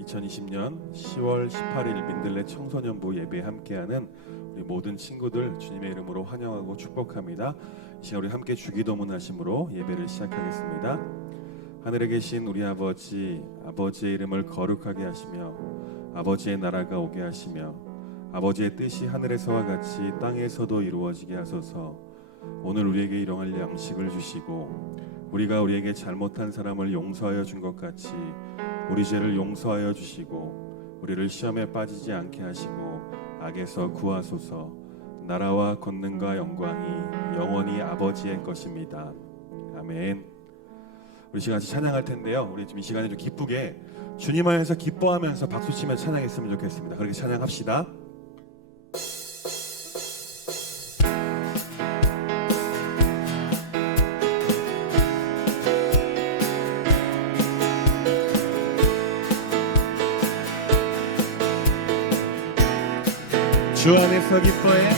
2020년 10월 18일 민들레 청소년부 예배에 함께하는 우리 모든 친구들 주님의 이름으로 환영하고 축복합니다. 이 시간 우리 함께 주기도문 하심으로 예배를 시작하겠습니다. 하늘에 계신 우리 아버지, 아버지의 이름을 거룩하게 하시며 아버지의 나라가 오게 하시며 아버지의 뜻이 하늘에서와 같이 땅에서도 이루어지게 하소서. 오늘 우리에게 일용할 양식을 주시고 우리가 우리에게 잘못한 사람을 용서하여 준 것 같이 우리 죄를 용서하여 주시고 우리를 시험에 빠지지 않게 하시고 악에서 구하소서. 나라와 권능과 영광이 영원히 아버지의 것입니다. 아멘. 우리 시간 같이 찬양할 텐데요. 우리 좀 이 시간에 좀 기쁘게 주님 안에서 기뻐하면서 박수치며 찬양했으면 좋겠습니다. 그렇게 찬양합시다. 주 안에서 기뻐해,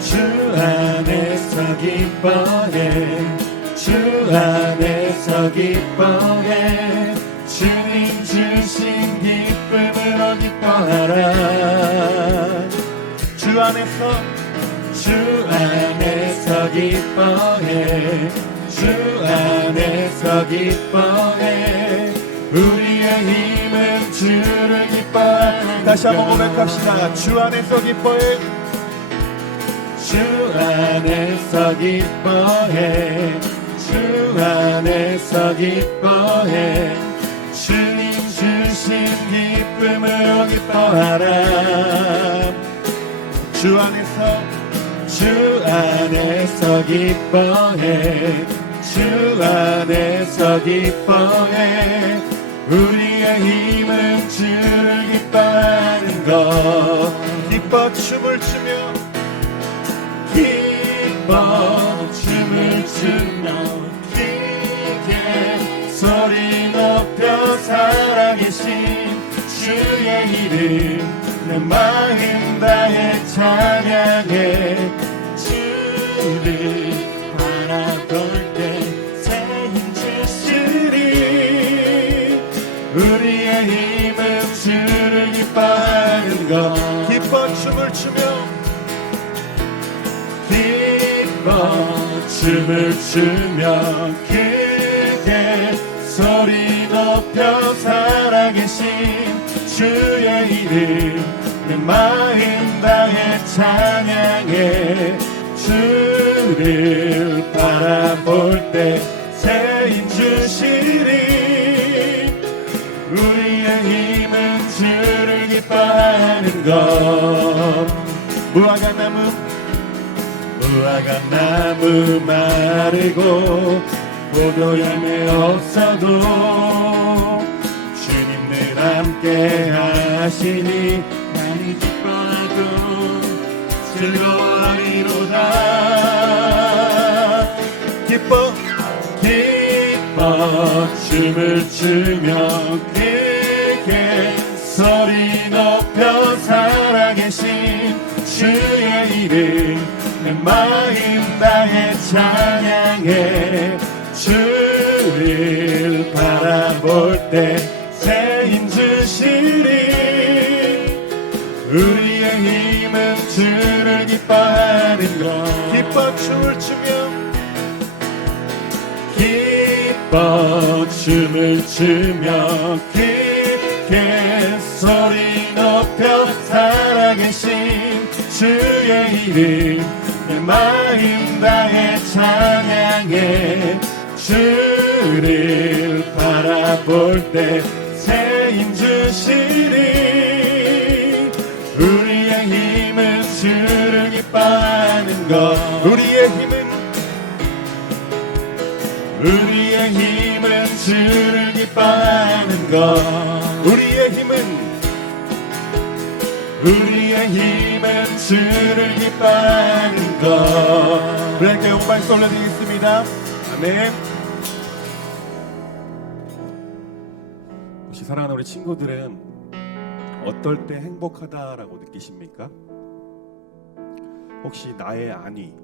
주 안에서 기뻐해, 주 안에서 기뻐해, 주님 주신 기쁨으로 기뻐하라. 주 안에서 기뻐해, 주 안에서 기뻐해, 우리의 힘은 주를 기뻐하는. 다시 한번 고백합시다. 주 안에서 기뻐해, 주 안에서 기뻐해, 주 안에서 기뻐해, 주님 주신 기쁨으로 기뻐하라. 주 안에서 기뻐해, 주 안에서 기뻐해, 우리의 힘은 주를 기뻐하는 것. 기뻐 춤을 추며, 기뻐 춤을 추며, 크게 소리 높여 살아계신 주의 이름 내 마음 다해 찬양해. 주를 바라볼 때 새 힘 주시리. 우리의 힘은 주를 기뻐하는 것. 기뻐 춤을 추며, 기뻐 춤을 추며, 크게 소리 높여 살아계신 주의 이름 내 마음 다해 찬양해. 주를 바라볼 때 새 힘 주시리. 우리의 힘은 주를 기뻐하는 것. 무화과나무 마르고 포도 열매 없어도 주님 늘 함께 하시니 많이 기뻐하고 즐거워하리로다. 기뻐 춤을 추며, 크게 소리 높여 살아계신 주의 이름 내 마음 다해 찬양해. 주를 바라볼 때 새 힘 주시리. 우리의 힘은 주를 기뻐하는 것. 기뻐 춤을 추며, 기뻐 춤을 추며, 크게 소리 높여 살아계신 주의 이름 내 마음 다해 찬양해. 주를 바라볼 때 새 힘 주시리. 우리의 힘은 주를 기뻐하는 것. 우리의 힘은 주를 기뻐하는 것. 우리의 힘은 주를 기뻐하는 것. 우리 함께 영광 올려드리겠습니다. 아멘. 혹시 사랑하는 우리 친구들은 어떨 때 행복하다라고 느끼십니까? 혹시 나의 안위,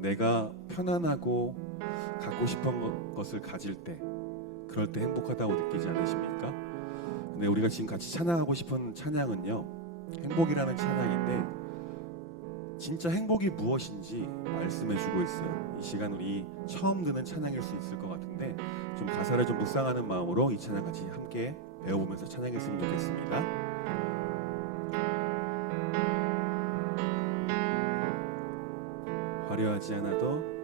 내가 편안하고 갖고 싶은 것을 가질 때, 그럴 때 행복하다고 느끼지 않으십니까? 근데 우리가 지금 같이 찬양하고 싶은 찬양은요, 행복이라는 찬양인데 진짜 행복이 무엇인지 말씀해주고 있어요. 이 시간 우리 처음 듣는 찬양일 수 있을 것 같은데 좀 가사를 좀 묵상하는 마음으로 이 찬양 같이 함께 배워보면서 찬양했으면 좋겠습니다. 화려하지 않아도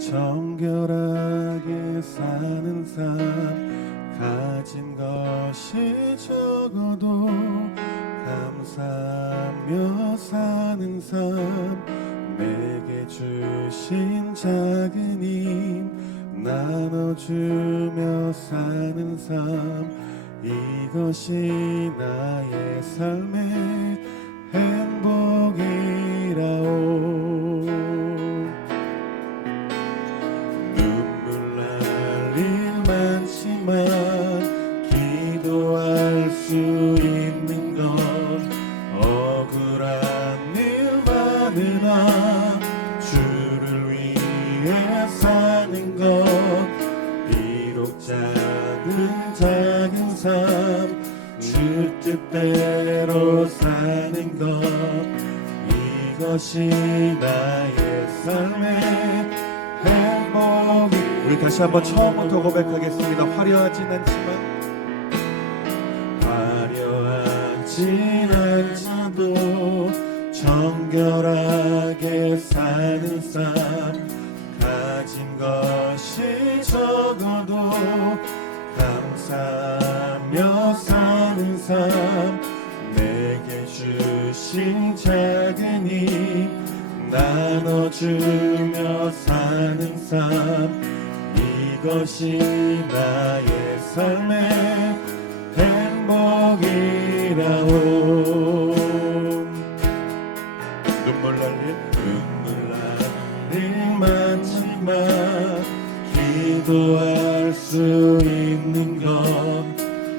정결하게 사는 삶, 가진 것이 적어도 감사하며 사는 삶, 내게 주신 작은 힘 나눠주며 사는 삶, 이것이 나의 삶의 행복이라오. 눈물 날 일 많지만 기도할 수 있는 건 억울한 일 많으나 주를 위해 사는 것, 비록 작은 삶 주 뜻대로 사는 것, 이것이 나의 삶의 행복이. 우리 다시 한번 처음부터 고백하겠습니다. 화려하진 않아도 정결하게 사는 삶, 가진 것이 적어도 감사하며 사는 삶, 내게 주신 작은 힘 나눠주며 사는 삶, 이것이 나의 삶의 행복이라오. 눈물 날 일 많지만 기도할 수 있는 건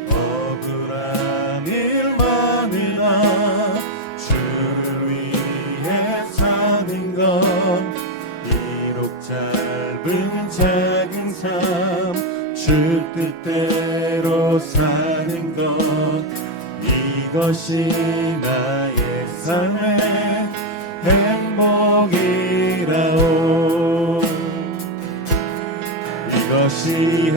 억울한 일 많으나 주를 위해 사는 건, 비록 작은 삶 주 뜻대로 사는 것, 이것이 나의 삶의 행복이라오. 이것이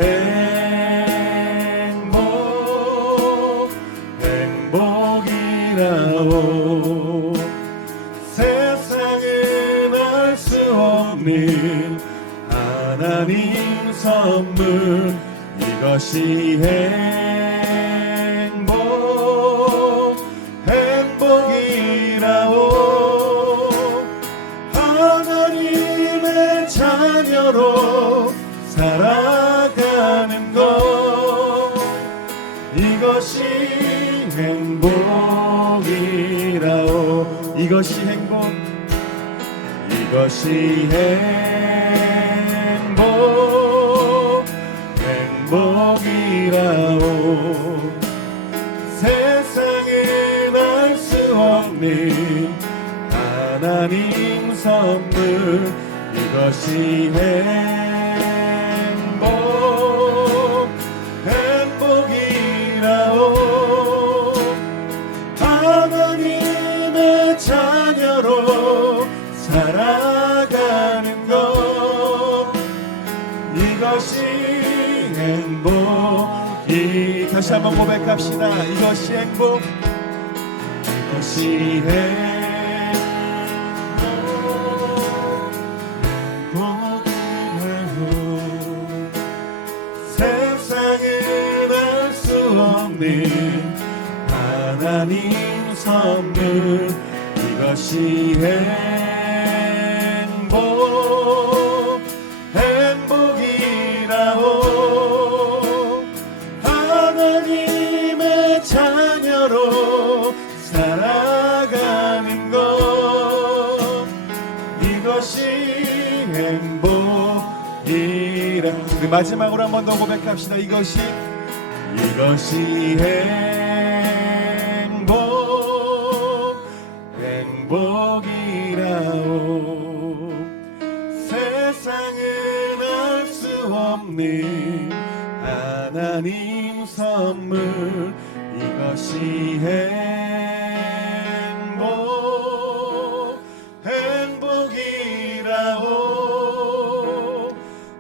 행복이라오. 세상은 알 수 없는 하나님 선물, 이것이 행복이라오. 하나님의 자녀로 살아가는 것, 이것이 행복이라오. 이것이 행복이라오. 세상엔 알 수 없는 하나님 선물, 이것이 행복이라오. 하나님의 자녀로 살아가는 것, 이것이 행복이. 다시 한번 고백합시다. 이것이 이것이 행복이라고. 세상엔 알 수 없는 하나님 선물, 이것이 행복이라오. 하나님의 자녀로 살아가는 것, 이것이 행복이라. 마지막으로 한 번 더 고백합시다. 이것이 행복이라오. 세상은 알 수 없는 하나님 선물 이것이 행복이라오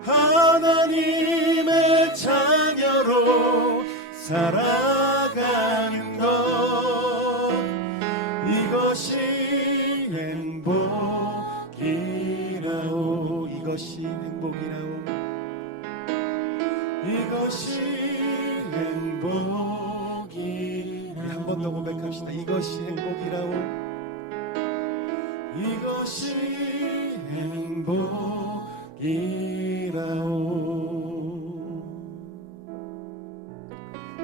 하나님의 자녀로 살아가는 것 이것이 행복이라오 이것이 행복이라오 이것이 행복이 한 번 더 고백합시다. 이것이 행복이라오 이것이 행복이라오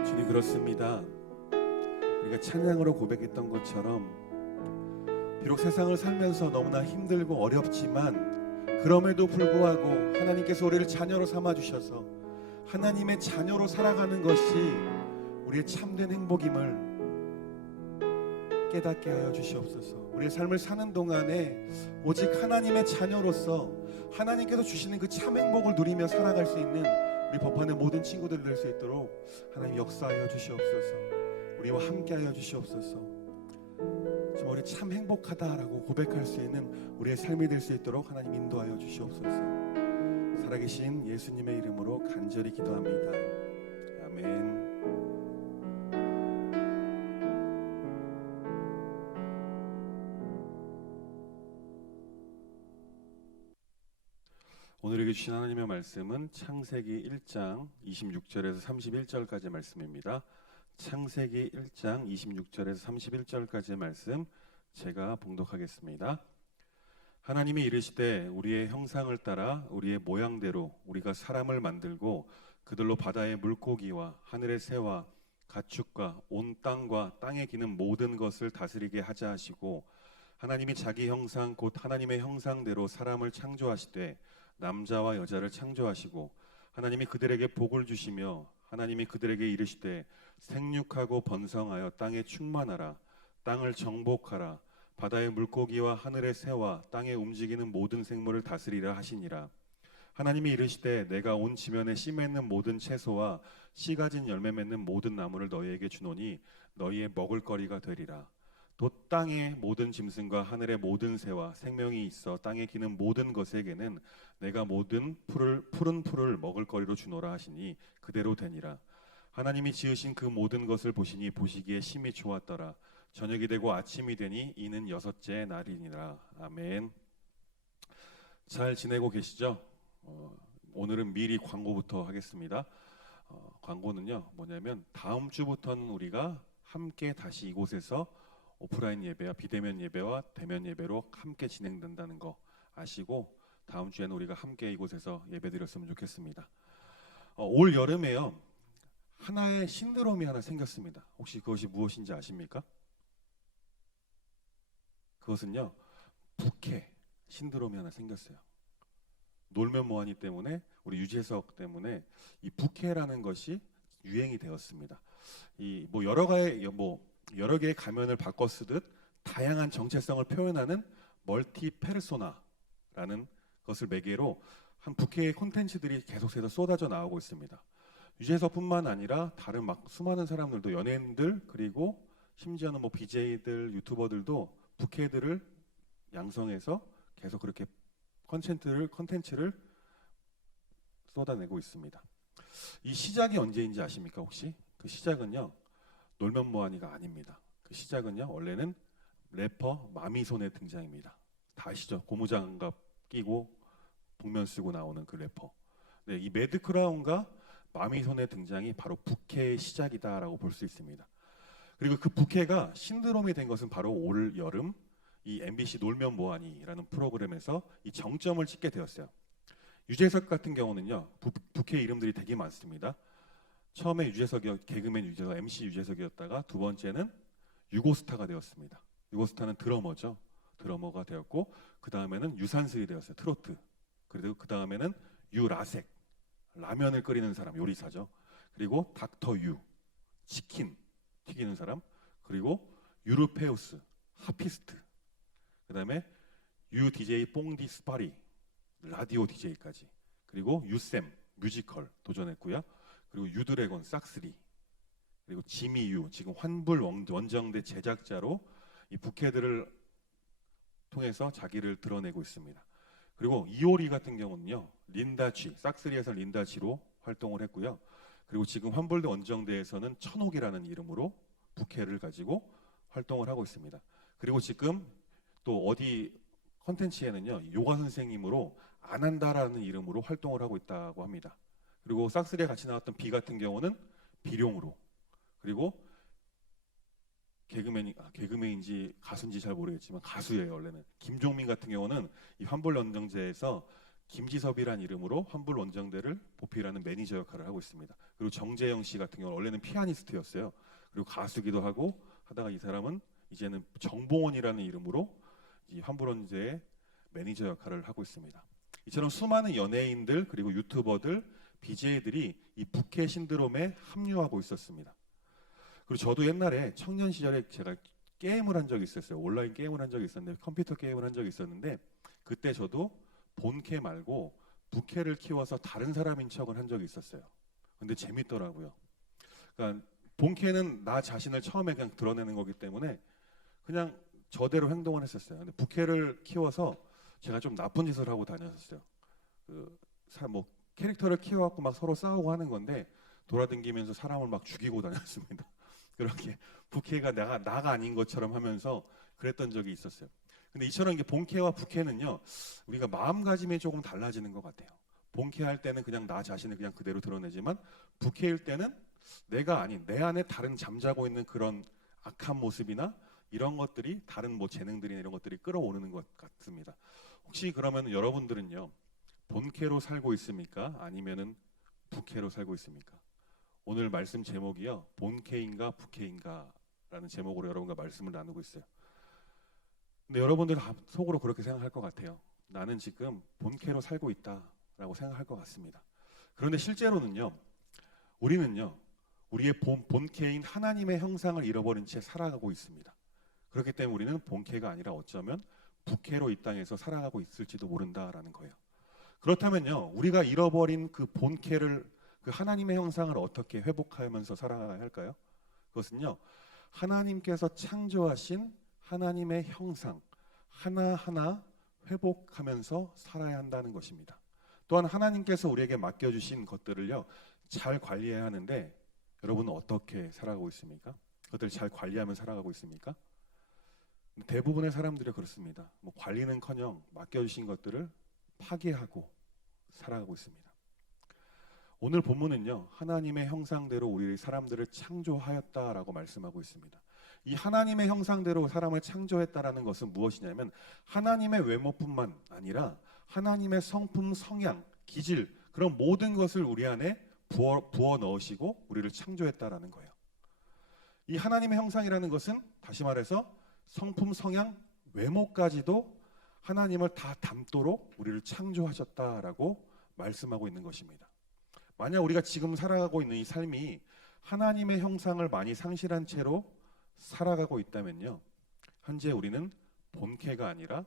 주님 그렇습니다. 우리가 찬양으로 고백했던 것처럼 비록 세상을 살면서 너무나 힘들고 어렵지만 그럼에도 불구하고 하나님께서 우리를 자녀로 삼아주셔서 하나님의 자녀로 살아가는 것이 우리의 참된 행복임을 깨닫게 하여 주시옵소서. 우리의 삶을 사는 동안에 오직 하나님의 자녀로서 하나님께서 주시는 그 참 행복을 누리며 살아갈 수 있는 우리 법안의 모든 친구들 될 수 있도록 하나님 역사하여 주시옵소서. 우리와 함께하여 주시옵소서. 정말 우리 참 행복하다라고 고백할 수 있는 우리의 삶이 될 수 있도록 하나님 인도하여 주시옵소서. 살아계신 예수님의 이름으로 간절히 기도합니다. 아멘. 오늘에게 주신 하나님의 말씀은 창세기 1장 26절에서 31절까지의 말씀입니다. 창세기 1장 26절에서 31절까지의 말씀 제가 봉독하겠습니다. 하나님이 이르시되 우리의 형상을 따라 우리의 모양대로 우리가 사람을 만들고 그들로 바다의 물고기와 하늘의 새와 가축과 온 땅과 땅에 기는 모든 것을 다스리게 하자 하시고 하나님이 자기 형상 곧 하나님의 형상대로 사람을 창조하시되 남자와 여자를 창조하시고 하나님이 그들에게 복을 주시며 하나님이 그들에게 이르시되 생육하고 번성하여 땅에 충만하라 땅을 정복하라 바다의 물고기와 하늘의 새와 땅에 움직이는 모든 생물을 다스리라 하시니라. 하나님이 이르시되 내가 온 지면에 씨 맺는 모든 채소와 씨 가진 열매 맺는 모든 나무를 너희에게 주노니 너희의 먹을거리가 되리라. 또 땅의 모든 짐승과 하늘의 모든 새와 생명이 있어 땅에 기는 모든 것에게는 내가 모든 푸른 풀을 먹을거리로 주노라 하시니 그대로 되니라. 하나님이 지으신 그 모든 것을 보시니 보시기에 심히 좋았더라. 저녁이 되고 아침이 되니 이는 여섯째 날이니라. 아멘. 잘 지내고 계시죠? 오늘은 미리 광고부터 하겠습니다. 광고는요 뭐냐면 다음 주부터는 우리가 함께 다시 이곳에서 오프라인 예배와 비대면 예배와 대면 예배로 함께 진행된다는 거 아시고 다음 주에는 우리가 함께 이곳에서 예배 드렸으면 좋겠습니다. 올 여름에요 하나의 신드롬이 하나 생겼습니다. 혹시 그것이 무엇인지 아십니까? 그것은요 부캐 신드롬이 하나 생겼어요. 놀면 뭐하니 때문에 우리 유재석 때문에 이 부캐라는 것이 유행이 되었습니다. 이 뭐 여러 개의 가면을 바꿔 쓰듯 다양한 정체성을 표현하는 멀티 페르소나라는 것을 매개로 한 부캐의 콘텐츠들이 계속해서 쏟아져 나오고 있습니다. 유재석뿐만 아니라 다른 막 수많은 사람들도 연예인들 그리고 심지어는 뭐 BJ들 유튜버들도 부캐들을 양성해서 계속 그렇게 컨텐츠를 쏟아내고 있습니다. 이 시작이 언제인지 아십니까 혹시? 그 시작은요 놀면 뭐하니가 아닙니다. 그 시작은요 원래는 래퍼 마미손의 등장입니다. 다 아시죠? 고무장갑 끼고 복면 쓰고 나오는 그 래퍼. 네, 이 매드크라운과 마미손의 등장이 바로 부캐의 시작이다라고 볼 수 있습니다. 그리고 그 부캐가 신드롬이 된 것은 바로 올 여름 이 MBC 놀면 뭐하니라는 프로그램에서 이 정점을 찍게 되었어요. 유재석 같은 경우는요 부캐 이름들이 되게 많습니다. 처음에 개그맨 유재석, MC 유재석이었다가 두 번째는 유고스타가 되었습니다. 유고스타는 드러머죠. 드러머가 되었고 그 다음에는 유산슬이 되었어요. 트로트. 그리고 그 다음에는 유라색, 라면을 끓이는 사람, 요리사죠. 그리고 닥터 유, 치킨 튀기는 사람. 그리고 유르페우스, 하피스트. 그 다음에 유 DJ 뽕디 스파리, 라디오 DJ까지. 그리고 유쌤, 뮤지컬 도전했고요. 그리고 유드래곤 싹스리, 그리고 지미유, 지금 환불 원정대 제작자로 이 부캐들을 통해서 자기를 드러내고 있습니다. 그리고 이효리 같은 경우는요, 린다쥐, 싹스리에서 린다쥐로 활동을 했고요. 그리고 지금 환불대 원정대에서는 천옥이라는 이름으로 부캐를 가지고 활동을 하고 있습니다. 그리고 지금 또 어디 컨텐츠에는요, 요가 선생님으로 안 한다라는 이름으로 활동을 하고 있다고 합니다. 그리고 싹스리에 같이 나왔던 비 같은 경우는 비룡으로, 그리고 개그맨인지 가수인지 잘 모르겠지만 가수예요. 원래는 김종민 같은 경우는 이 환불 원정대에서 김지섭이라는 이름으로 환불 원정대를 보필하는 매니저 역할을 하고 있습니다. 그리고 정재영 씨 같은 경우는 원래는 피아니스트였어요. 그리고 가수기도 하고 하다가 이 사람은 이제는 정봉원이라는 이름으로 이 환불 원정대의 매니저 역할을 하고 있습니다. 이처럼 수많은 연예인들 그리고 유튜버들, BJ들이 이 부캐 신드롬에 합류하고 있었습니다. 그리고 저도 옛날에 청년 시절에 제가 게임을 한 적이 있었어요. 온라인 게임을 한 적이 있었는데, 컴퓨터 게임을 한 적이 있었는데, 그때 저도 본캐 말고 부캐를 키워서 다른 사람인 척을 한 적이 있었어요. 근데 재밌더라고요. 그러니까 본캐는 나 자신을 처음에 그냥 드러내는 거기 때문에 그냥 저대로 행동을 했었어요. 근데 부캐를 키워서 제가 좀 나쁜 짓을 하고 다녔었어요. 뭐 캐릭터를 키워갖고 막 서로 싸우고 하는 건데 돌아다니면서 사람을 막 죽이고 다녔습니다. 그렇게 부캐가 나가 아닌 것처럼 하면서 그랬던 적이 있었어요. 근데 이처럼 이게 본캐와 부캐는요, 우리가 마음가짐이 조금 달라지는 것 같아요. 본캐 할 때는 그냥 나 자신을 그냥 그대로 드러내지만 부캐일 때는 내가 아닌 내 안에 다른 잠자고 있는 그런 악한 모습이나 이런 것들이 다른 뭐 재능들이나 이런 것들이 끌어오르는 것 같습니다. 혹시 그러면 여러분들은요, 본캐로 살고 있습니까? 아니면은 부캐로 살고 있습니까? 오늘 말씀 제목이요, 본캐인가 부캐인가 라는 제목으로 여러분과 말씀을 나누고 있어요. 근데 여러분들 다 속으로 그렇게 생각할 것 같아요. 나는 지금 본캐로 살고 있다라고 생각할 것 같습니다. 그런데 실제로는요, 우리는요, 우리의 본캐인 하나님의 형상을 잃어버린 채 살아가고 있습니다. 그렇기 때문에 우리는 본캐가 아니라 어쩌면 부캐로 이 땅에서 살아가고 있을지도 모른다라는 거예요. 그렇다면요, 우리가 잃어버린 그 본캐를, 그 하나님의 형상을 어떻게 회복하면서 살아가야 할까요? 그것은요, 하나님께서 창조하신 하나님의 형상 하나하나 회복하면서 살아야 한다는 것입니다. 또한 하나님께서 우리에게 맡겨주신 것들을요, 잘 관리해야 하는데, 여러분은 어떻게 살아가고 있습니까? 그것들을 잘 관리하며 살아가고 있습니까? 대부분의 사람들이 그렇습니다. 뭐 관리는커녕 맡겨주신 것들을 파괴하고 살아가고 있습니다. 오늘 본문은요, 하나님의 형상대로 우리 사람들을 창조하였다라고 말씀하고 있습니다. 이 하나님의 형상대로 사람을 창조했다라는 것은 무엇이냐면 하나님의 외모뿐만 아니라 하나님의 성품, 성향, 기질, 그런 모든 것을 우리 안에 부어 넣으시고 우리를 창조했다라는 거예요. 이 하나님의 형상이라는 것은 다시 말해서 성품, 성향, 외모까지도 하나님을 다 담도록 우리를 창조하셨다라고 말씀하고 있는 것입니다. 만약 우리가 지금 살아가고 있는 이 삶이 하나님의 형상을 많이 상실한 채로 살아가고 있다면요, 현재 우리는 본캐가 아니라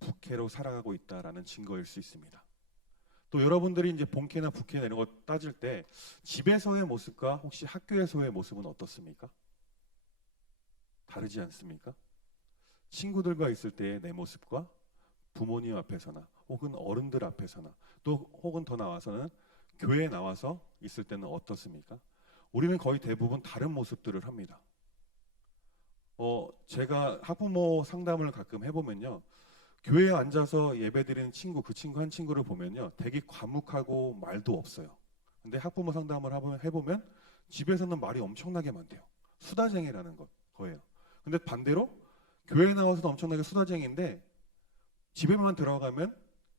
부캐로 살아가고 있다라는 증거일 수 있습니다. 또 여러분들이 이제 본캐나 부캐나 이런 거 따질 때 집에서의 모습과 혹시 학교에서의 모습은 어떻습니까? 다르지 않습니까? 친구들과 있을 때의 내 모습과 부모님 앞에서나 혹은 어른들 앞에서나 또 혹은 더 나와서는 교회에 나와서 있을 때는 어떻습니까? 우리는 거의 대부분 다른 모습들을 합니다. 제가 학부모 상담을 가끔 해보면요, 교회에 앉아서 예배드리는 친구, 그 친구 한 친구를 보면요, 되게 과묵하고 말도 없어요. 근데 학부모 상담을 해보면 집에서는 말이 엄청나게 많대요. 수다쟁이라는 거예요. 근데 반대로 교회에 나와서도 엄청나게 수다쟁이인데 집에만 들어가면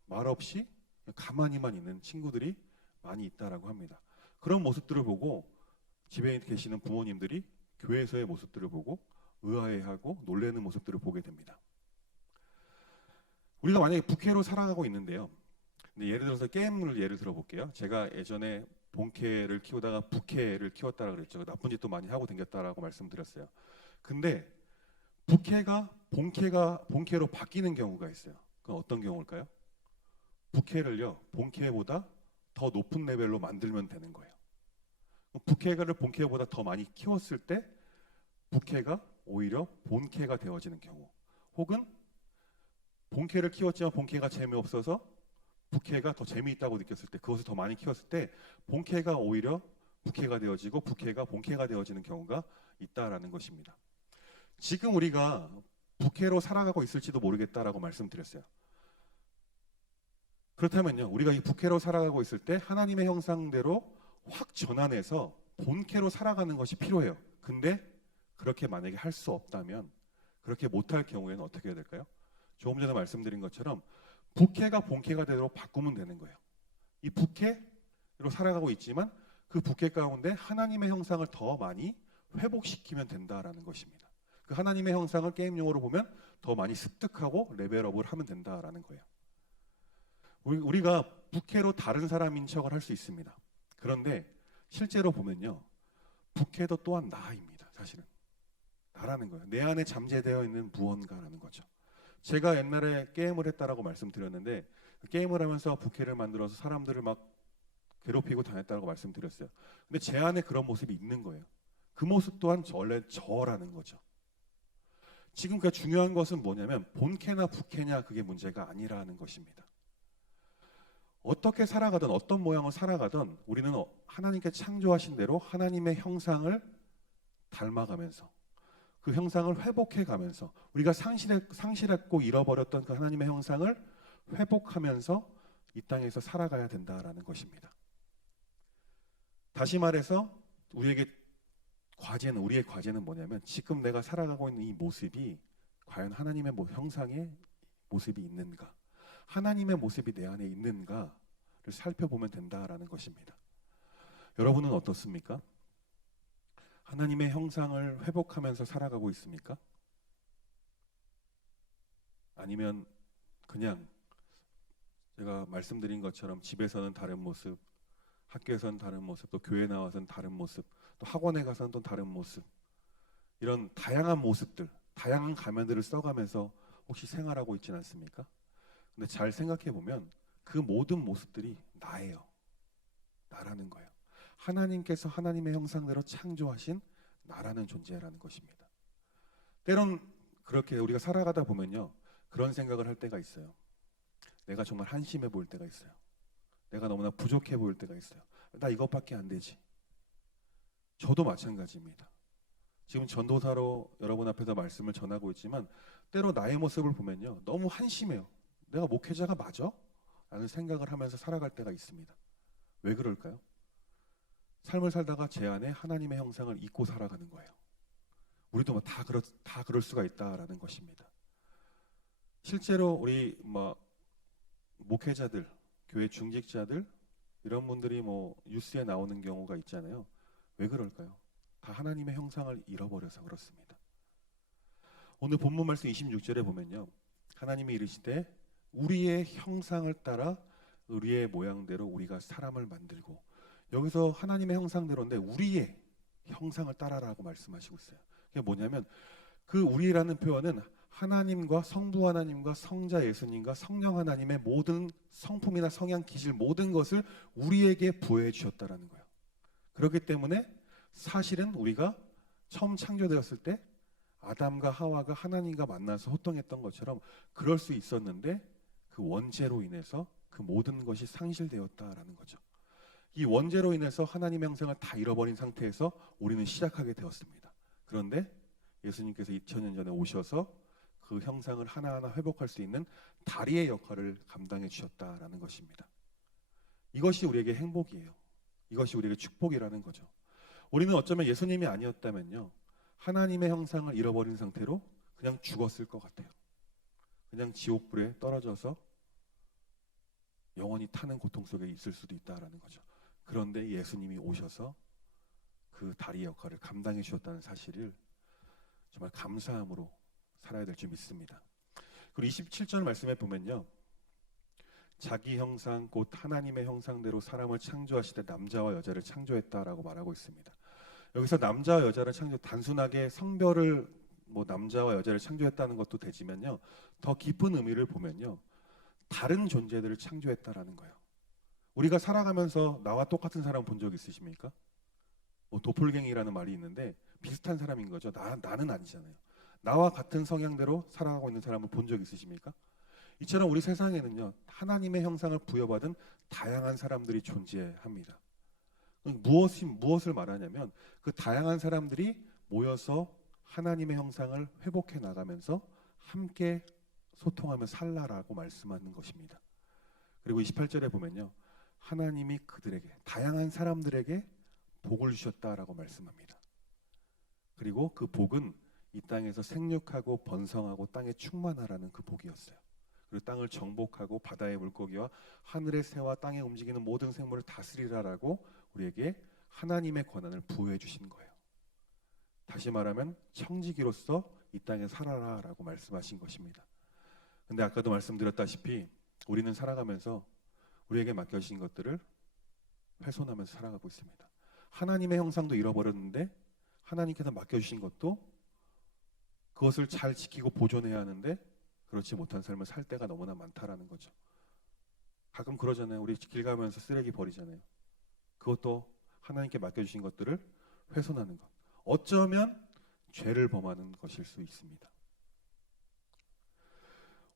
말 없이 가만히만 있는 친구들이 많이 있다라고 합니다. 그런 모습들을 보고 집에 계시는 부모님들이 교회에서의 모습들을 보고 의아해하고 놀라는 모습들을 보게 됩니다. 우리가 만약에 부캐로 살아가고 있는데요, 근데 예를 들어서 게임을 예를 들어볼게요. 제가 예전에 본캐를 키우다가 부캐를 키웠다고 그랬죠. 나쁜 짓도 많이 하고 다녔다라고 말씀드렸어요. 근데 부캐가 본캐로 바뀌는 경우가 있어요. 그건 어떤 경우일까요? 부캐를요, 본캐보다 더 높은 레벨로 만들면 되는 거예요. 부캐를 본캐보다 더 많이 키웠을 때 부캐가 오히려 본캐가 되어지는 경우, 혹은 본캐를 키웠지만 본캐가 재미없어서 부캐가 더 재미있다고 느꼈을 때, 그것을 더 많이 키웠을 때 본캐가 오히려 부캐가 되어지고 부캐가 본캐가 되어지는 경우가 있다라는 것입니다. 지금 우리가 부캐로 살아가고 있을지도 모르겠다라고 말씀드렸어요. 그렇다면요, 우리가 이 부캐로 살아가고 있을 때 하나님의 형상대로 확 전환해서 본캐로 살아가는 것이 필요해요. 근데 그렇게 만약에 할 수 없다면, 그렇게 못할 경우에는 어떻게 해야 될까요? 조금 전에 말씀드린 것처럼 부캐가 본캐가 되도록 바꾸면 되는 거예요. 이 부캐로 살아가고 있지만 그 부캐 가운데 하나님의 형상을 더 많이 회복시키면 된다라는 것입니다. 그 하나님의 형상을 게임 용어로 보면 더 많이 습득하고 레벨업을 하면 된다라는 거예요. 우리가 부캐로 다른 사람인 척을 할 수 있습니다. 그런데 실제로 보면요, 부캐도 또한 나입니다. 사실은 나라는 거예요. 내 안에 잠재되어 있는 무언가라는 거죠. 제가 옛날에 게임을 했다라고 말씀드렸는데, 게임을 하면서 부캐를 만들어서 사람들을 막 괴롭히고 다녔다고 말씀드렸어요. 근데 제 안에 그런 모습이 있는 거예요. 그 모습 또한 원래 저라는 거죠. 지금 그 중요한 것은 뭐냐면 본캐나 부캐냐, 그게 문제가 아니라는 것입니다. 어떻게 살아가든 어떤 모양을 살아가든 우리는 하나님께 창조하신 대로 하나님의 형상을 닮아가면서 그 형상을 회복해가면서, 우리가 상실했고 잃어버렸던 그 하나님의 형상을 회복하면서 이 땅에서 살아가야 된다라는 것입니다. 다시 말해서 우리의 과제는 뭐냐면, 지금 내가 살아가고 있는 이 모습이 과연 하나님의 형상의 모습이 있는가, 하나님의 모습이 내 안에 있는가를 살펴보면 된다라는 것입니다. 여러분은 어떻습니까? 하나님의 형상을 회복하면서 살아가고 있습니까? 아니면 그냥 제가 말씀드린 것처럼 집에서는 다른 모습, 학교에서는 다른 모습, 또 교회 나와서는 다른 모습, 또 학원에 가서는 또 다른 모습, 이런 다양한 모습들, 다양한 가면들을 써가면서 혹시 생활하고 있지는 않습니까? 근데 잘 생각해 보면 그 모든 모습들이 나예요. 나라는 거예요. 하나님께서 하나님의 형상대로 창조하신 나라는 존재라는 것입니다. 때론 그렇게 우리가 살아가다 보면요, 그런 생각을 할 때가 있어요. 내가 정말 한심해 보일 때가 있어요. 내가 너무나 부족해 보일 때가 있어요. 나 이것밖에 안 되지. 저도 마찬가지입니다. 지금 전도사로 여러분 앞에서 말씀을 전하고 있지만 때로 나의 모습을 보면요, 너무 한심해요. 내가 목회자가 맞아? 라는 생각을 하면서 살아갈 때가 있습니다. 왜 그럴까요? 삶을 살다가 제 안에 하나님의 형상을 잊고 살아가는 거예요. 우리도 다 그럴 수가 있다라는 것입니다. 실제로 우리 목회자들, 교회 중직자들, 이런 분들이 뉴스에 나오는 경우가 있잖아요. 왜 그럴까요? 다 하나님의 형상을 잃어버려서 그렇습니다. 오늘 본문 말씀 26절에 보면요, 하나님이 이르시되 우리의 형상을 따라 우리의 모양대로 우리가 사람을 만들고, 여기서 하나님의 형상대로인데 우리의 형상을 따라라고 말씀하시고 있어요. 그게 뭐냐면, 그 우리라는 표현은 하나님과 성부 하나님과 성자 예수님과 성령 하나님의 모든 성품이나 성향, 기질, 모든 것을 우리에게 부여해 주셨다라는 거예요. 그렇기 때문에 사실은 우리가 처음 창조되었을 때 아담과 하와가 하나님과 만나서 호통했던 것처럼 그럴 수 있었는데, 그 원죄로 인해서 그 모든 것이 상실되었다라는 거죠. 이 원죄로 인해서 하나님의 형상을 다 잃어버린 상태에서 우리는 시작하게 되었습니다. 그런데 예수님께서 2000년 전에 오셔서 그 형상을 하나하나 회복할 수 있는 다리의 역할을 감당해 주셨다라는 것입니다. 이것이 우리에게 행복이에요. 이것이 우리에게 축복이라는 거죠. 우리는 어쩌면 예수님이 아니었다면요, 하나님의 형상을 잃어버린 상태로 그냥 죽었을 것 같아요. 그냥 지옥불에 떨어져서 영원히 타는 고통 속에 있을 수도 있다라는 거죠. 그런데 예수님이 오셔서 그 다리의 역할을 감당해 주셨다는 사실을 정말 감사함으로 살아야 될 줄 믿습니다. 그리고 27절 말씀에 보면요, 자기 형상 곧 하나님의 형상대로 사람을 창조하시되 남자와 여자를 창조했다라고 말하고 있습니다. 여기서 남자와 여자를 단순하게 성별을 남자와 여자를 창조했다는 것도 되지만요, 더 깊은 의미를 보면요, 다른 존재들을 창조했다라는 거예요. 우리가 살아가면서 나와 똑같은 사람 본 적 있으십니까? 뭐 도플갱이라는 말이 있는데 비슷한 사람인 거죠. 나는 아니잖아요. 나와 같은 성향대로 살아가고 있는 사람을 본 적 있으십니까? 이처럼 우리 세상에는요, 하나님의 형상을 부여받은 다양한 사람들이 존재합니다. 무엇을 말하냐면 그 다양한 사람들이 모여서 하나님의 형상을 회복해 나가면서 함께 소통하며 살라라고 말씀하는 것입니다. 그리고 28절에 보면요, 하나님이 그들에게, 다양한 사람들에게 복을 주셨다라고 말씀합니다. 그리고 그 복은 이 땅에서 생육하고 번성하고 땅에 충만하라는 그 복이었어요. 그리고 땅을 정복하고 바다의 물고기와 하늘의 새와 땅에 움직이는 모든 생물을 다스리라라고 우리에게 하나님의 권한을 부여해 주신 거예요. 다시 말하면 청지기로서 이 땅에 살아라라고 말씀하신 것입니다. 근데 아까도 말씀드렸다시피 우리는 살아가면서 우리에게 맡겨주신 것들을 훼손하면서 살아가고 있습니다. 하나님의 형상도 잃어버렸는데 하나님께서 맡겨주신 것도 그것을 잘 지키고 보존해야 하는데 그렇지 못한 삶을 살 때가 너무나 많다라는 거죠. 가끔 그러잖아요. 우리 길 가면서 쓰레기 버리잖아요. 그것도 하나님께 맡겨주신 것들을 훼손하는 것. 어쩌면 죄를 범하는 것일 수 있습니다.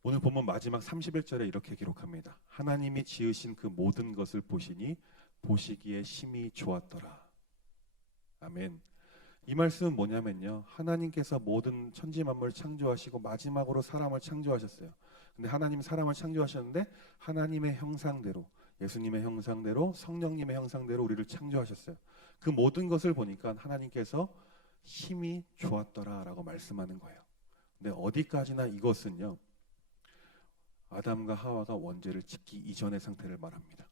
오늘 본문 마지막 31절에 이렇게 기록합니다. 하나님이 지으신 그 모든 것을 보시니 보시기에 심히 좋았더라. 아멘. 이 말씀은 뭐냐면요, 하나님께서 모든 천지 만물을 창조하시고 마지막으로 사람을 창조하셨어요. 근데 하나님 사람을 창조하셨는데 하나님의 형상대로, 예수님의 형상대로, 성령님의 형상대로 우리를 창조하셨어요. 그 모든 것을 보니까 하나님께서 심히 좋았더라라고 말씀하는 거예요. 근데 어디까지나 이것은요, 아담과 하와가 원죄를 짓기 이전의 상태를 말합니다.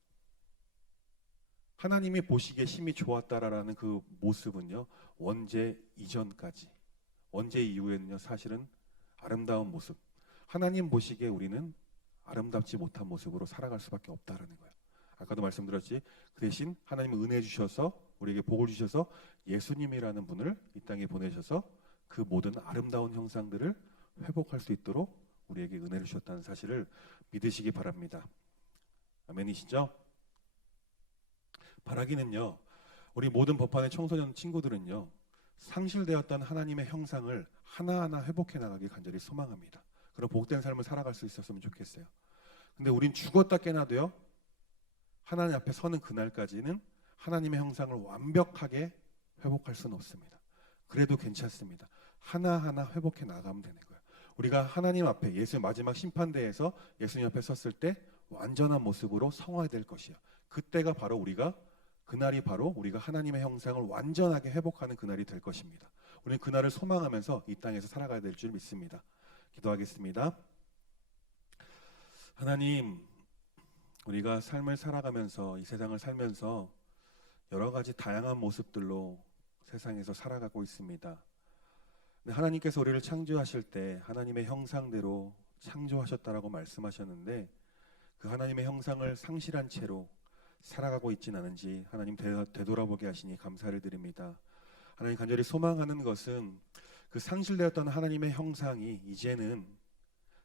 하나님이 보시기에 심히 좋았다라는 그 모습은요, 원죄 이전까지, 원죄 이후에는요, 사실은 아름다운 모습, 하나님 보시기에 우리는 아름답지 못한 모습으로 살아갈 수밖에 없다라는 거예요. 아까도 말씀드렸지, 그 대신 하나님은 은혜 주셔서 우리에게 복을 주셔서 예수님이라는 분을 이 땅에 보내셔서 그 모든 아름다운 형상들을 회복할 수 있도록 우리에게 은혜를 주셨다는 사실을 믿으시기 바랍니다. 아멘이시죠? 바라기는요, 우리 모든 법안의 청소년 친구들은요, 상실되었던 하나님의 형상을 하나하나 회복해 나가길 간절히 소망합니다. 그런 복된 삶을 살아갈 수 있었으면 좋겠어요. 근데 우린 죽었다 깨나도요, 하나님 앞에 서는 그날까지는 하나님의 형상을 완벽하게 회복할 수는 없습니다. 그래도 괜찮습니다. 하나하나 회복해 나가면 되는 거예요. 우리가 하나님 앞에, 예수의 마지막 심판대에서 예수님 앞에 섰을 때 완전한 모습으로 성화될 것이요, 그때가 바로 그날이 바로 우리가 하나님의 형상을 완전하게 회복하는 그날이 될 것입니다. 우리는 그날을 소망하면서 이 땅에서 살아가야 될 줄 믿습니다. 기도하겠습니다. 하나님, 우리가 삶을 살아가면서, 이 세상을 살면서 여러 가지 다양한 모습들로 세상에서 살아가고 있습니다. 하나님께서 우리를 창조하실 때 하나님의 형상대로 창조하셨다라고 말씀하셨는데, 그 하나님의 형상을 상실한 채로 살아가고 있지는 않은지 하나님 되돌아보게 하시니 감사를 드립니다. 하나님, 간절히 소망하는 것은 그 상실되었던 하나님의 형상이 이제는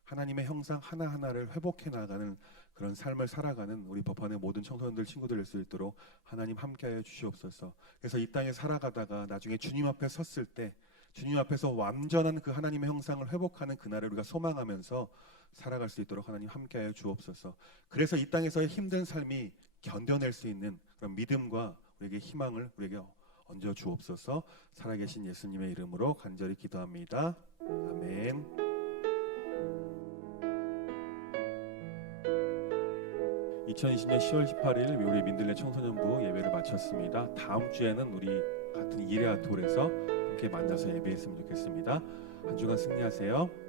하나님의 형상 하나하나를 회복해 나가는 그런 삶을 살아가는 우리 법안의 모든 청소년들 친구들 될 수 있도록 하나님 함께하여 주시옵소서. 그래서 이 땅에 살아가다가 나중에 주님 앞에 섰을 때 주님 앞에서 완전한 그 하나님의 형상을 회복하는 그날을 우리가 소망하면서 살아갈 수 있도록 하나님 함께하여 주옵소서. 그래서 이 땅에서의 힘든 삶이 견뎌낼 수 있는 그런 믿음과 우리에게 희망을 우리에게 얹어 주옵소서. 살아계신 예수님의 이름으로 간절히 기도합니다. 아멘. (2020년 10월 18일) 우리 민들레 청소년부 예배를 마쳤습니다. 다음 주에는 우리 같은 이레아톨에서 함께 만나서 예배했으면 좋겠습니다. 한 주간 승리하세요.